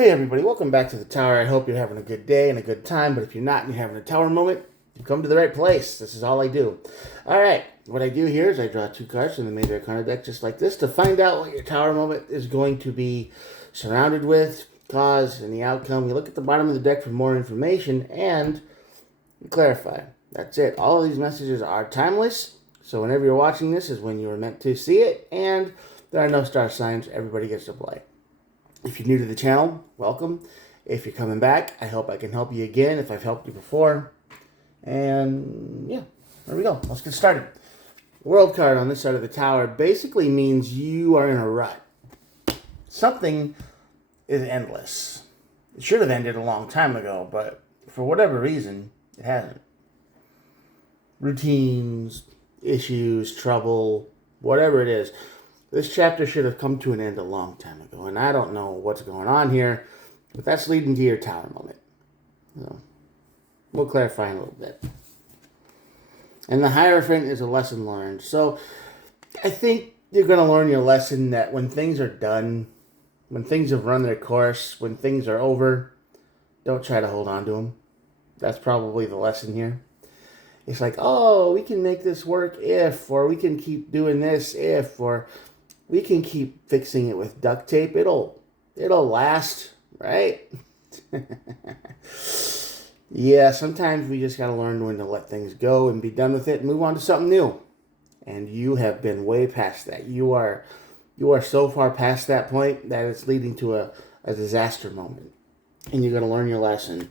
Hey everybody, welcome back to the tower. I hope you're having a good day and a good time, but if you're not and you're having a tower moment, you've come to the right place. This is all I do. Alright, what I do here is I draw two cards from the main arcana deck just like this to find out what your tower moment is going to be surrounded with, cause, and the outcome. We look at the bottom of the deck for more information and clarify. That's it. All of these messages are timeless, so whenever you're watching this is when you were meant to see it, and there are no star signs. Everybody gets to play. If you're new to the channel, welcome. If you're coming back, I hope I can help you again if I've helped you before. And yeah, there we go. Let's get started. The world card on this side of the tower basically means you are in a rut. Something is endless. It should have ended a long time ago, but for whatever reason, it hasn't. Routines, issues, trouble, whatever it is. This chapter should have come to an end a long time ago, and I don't know what's going on here, but that's leading to your tower moment. So, we'll clarify in a little bit. And the Hierophant is a lesson learned. So, I think you're going to learn your lesson that when things are done, when things have run their course, when things are over, don't try to hold on to them. That's probably the lesson here. It's like, oh, we can make this work if, or we can keep doing this if, or we can keep fixing it with duct tape. It'll last, right? Yeah, sometimes we just got to learn when to let things go and be done with it and move on to something new. And you have been way past that. You are so far past that point that it's leading to a disaster moment. And you're going to learn your lesson.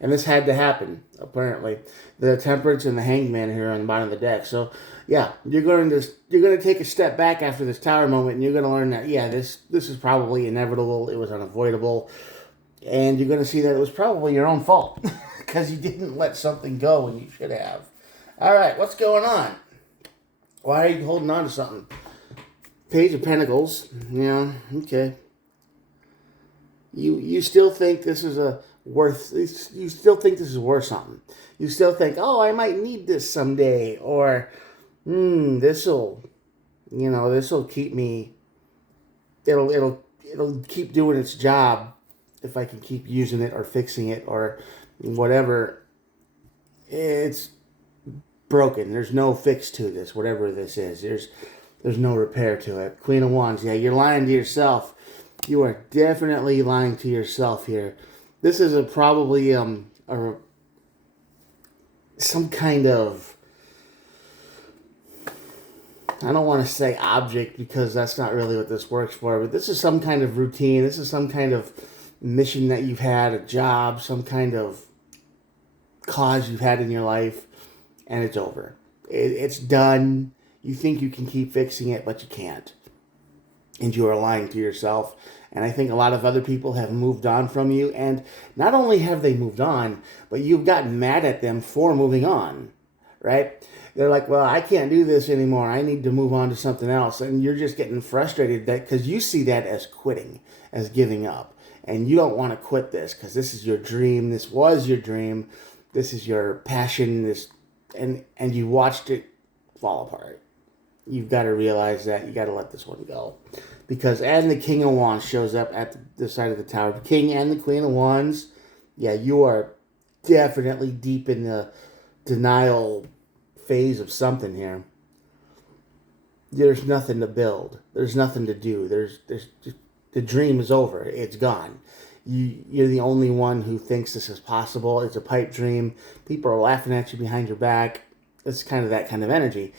And this had to happen, apparently. The Temperance and the Hangman here on the bottom of the deck. So, yeah, you're going to take a step back after this tower moment, and you're going to learn that, yeah, this is probably inevitable. It was unavoidable. And you're going to see that it was probably your own fault because you didn't let something go when you should have. All right, what's going on? Why are you holding on to something? Page of Pentacles. Yeah, okay. You still think this is you still think this is worth something. You still think, oh, I might need this someday, or this'll keep me. It'll keep doing its job if I can keep using it or fixing it or whatever. It's broken. There's no fix to this. Whatever this is, there's no repair to it. Queen of Wands. Yeah, you're lying to yourself. You are definitely lying to yourself here. This is probably some kind of, I don't want to say object because that's not really what this works for, but this is some kind of routine. This is some kind of mission that you've had, a job, some kind of cause you've had in your life, and it's over. It's done. You think you can keep fixing it, but you can't. And you are lying to yourself. And I think a lot of other people have moved on from you. And not only have they moved on, but you've gotten mad at them for moving on, right? They're like, well, I can't do this anymore. I need to move on to something else. And you're just getting frustrated because you see that as quitting, as giving up. And you don't want to quit this because this is your dream. This was your dream. This is your passion. And you watched it fall apart. You've got to realize that. You got to let this one go. And the King of Wands shows up at the side of the tower. The King and the Queen of Wands. Yeah, you are definitely deep in the denial phase of something here. There's nothing to build. There's nothing to do. There's the dream is over. It's gone. You're the only one who thinks this is possible. It's a pipe dream. People are laughing at you behind your back. It's kind of that kind of energy.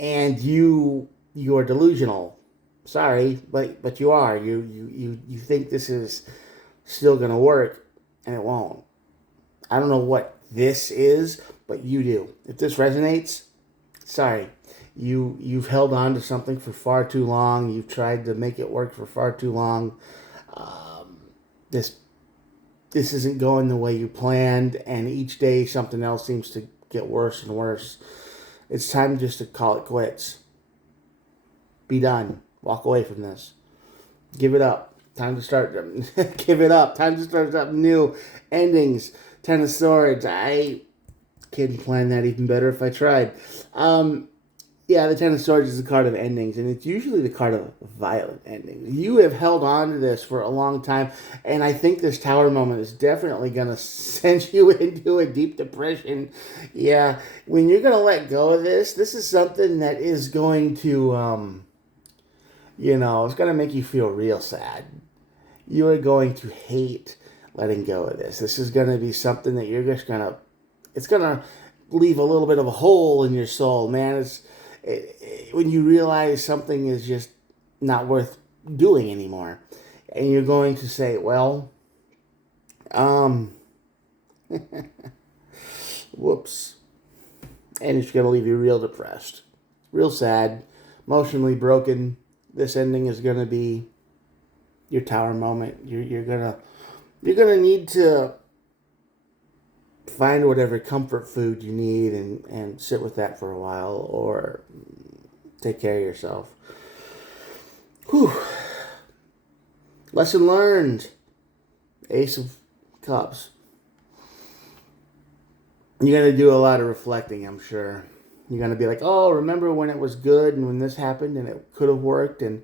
And you're delusional. Sorry, but you are. You think this is still going to work, and it won't. I don't know what this is, but you do. If this resonates, sorry. You've held on to something for far too long. You've tried to make it work for far too long. This isn't going the way you planned, and each day something else seems to get worse and worse. It's time just to call it quits. Be done. Walk away from this. Give it up. Time to start. Give it up. Time to start something new. Endings. Ten of Swords. I couldn't plan that even better if I tried. Yeah, the Ten of Swords is the card of endings, and it's usually the card of violent endings. You have held on to this for a long time, and I think this Tower moment is definitely going to send you into a deep depression. Yeah, when you're going to let go of this is something that is going to, it's going to make you feel real sad. You are going to hate letting go of this. This is going to be something that you're just going to, it's going to leave a little bit of a hole in your soul, man. When you realize something is just not worth doing anymore, and you're going to say, well, whoops, and it's going to leave you real depressed, real sad, emotionally broken. This ending is going to be your Tower moment. You're gonna need to find whatever comfort food you need and sit with that for a while, or take care of yourself. Whew. Lesson learned. Ace of Cups. You're going to do a lot of reflecting, I'm sure. You're going to be like, oh, remember when it was good and when this happened and it could have worked, and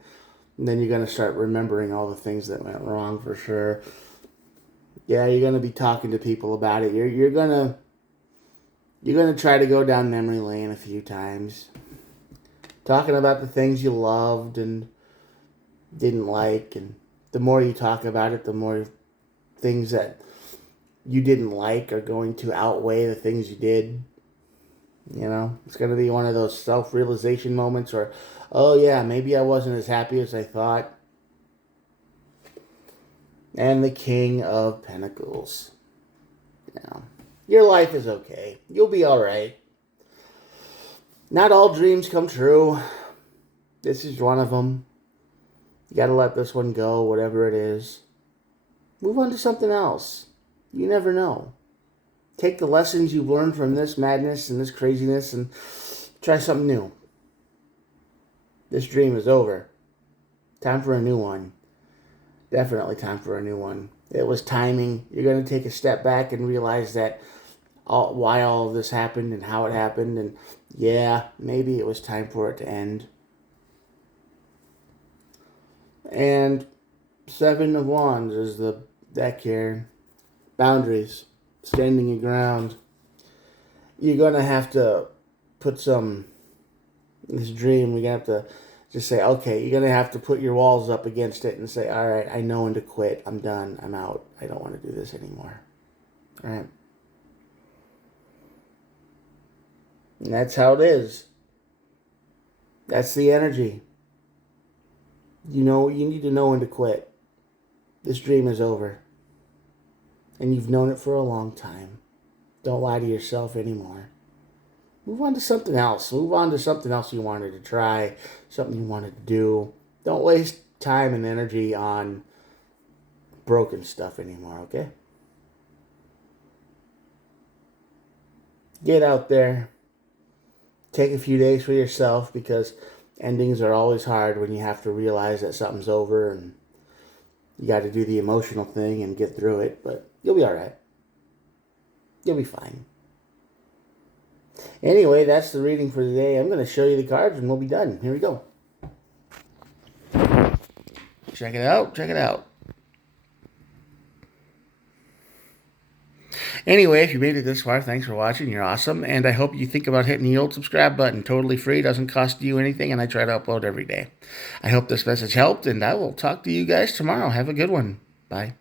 then you're going to start remembering all the things that went wrong for sure. Yeah, you're going to be talking to people about it. You're going to try to go down memory lane a few times. Talking about the things you loved and didn't like, and the more you talk about it, the more things that you didn't like are going to outweigh the things you did. It's going to be one of those self-realization moments where, oh yeah, maybe I wasn't as happy as I thought. And the King of Pentacles. Your life is okay. You'll be all right. Not all dreams come true. This is one of them. You got to let this one go, whatever it is. Move on to something else. You never know. Take the lessons you've learned from this madness and this craziness and try something new. This dream is over. Time for a new one. Definitely time for a new one. It was timing. You're going to take a step back and realize that why all of this happened and how it happened. And yeah, maybe it was time for it to end. And Seven of Wands is the deck here. Boundaries. Standing your ground. You're going to have to put this dream, we're going to have to just say, okay, you're going to have to put your walls up against it and say, all right, I know when to quit. I'm done. I'm out. I don't want to do this anymore. All right. And that's how it is. That's the energy. You need to know when to quit. This dream is over. And you've known it for a long time. Don't lie to yourself anymore. Move on to something else. Move on to something else you wanted to try, something you wanted to do. Don't waste time and energy on broken stuff anymore, okay? Get out there. Take a few days for yourself, because endings are always hard when you have to realize that something's over and you got to do the emotional thing and get through it, but you'll be all right. You'll be fine. Anyway, that's the reading for today. I'm going to show you the cards and we'll be done. Here we go. Check it out. Check it out. Anyway, if you made it this far, thanks for watching. You're awesome. And I hope you think about hitting the old subscribe button. Totally free. Doesn't cost you anything. And I try to upload every day. I hope this message helped. And I will talk to you guys tomorrow. Have a good one. Bye.